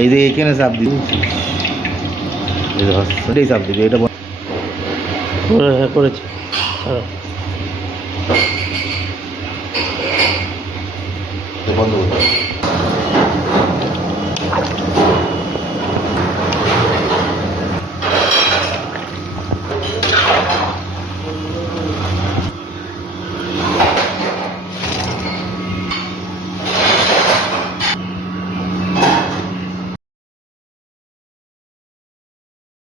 এই যে এখানে চাপ দিবি, এটাই চাপ দিবি, এটা হ্যাঁ করেছি। বন্ধ করতে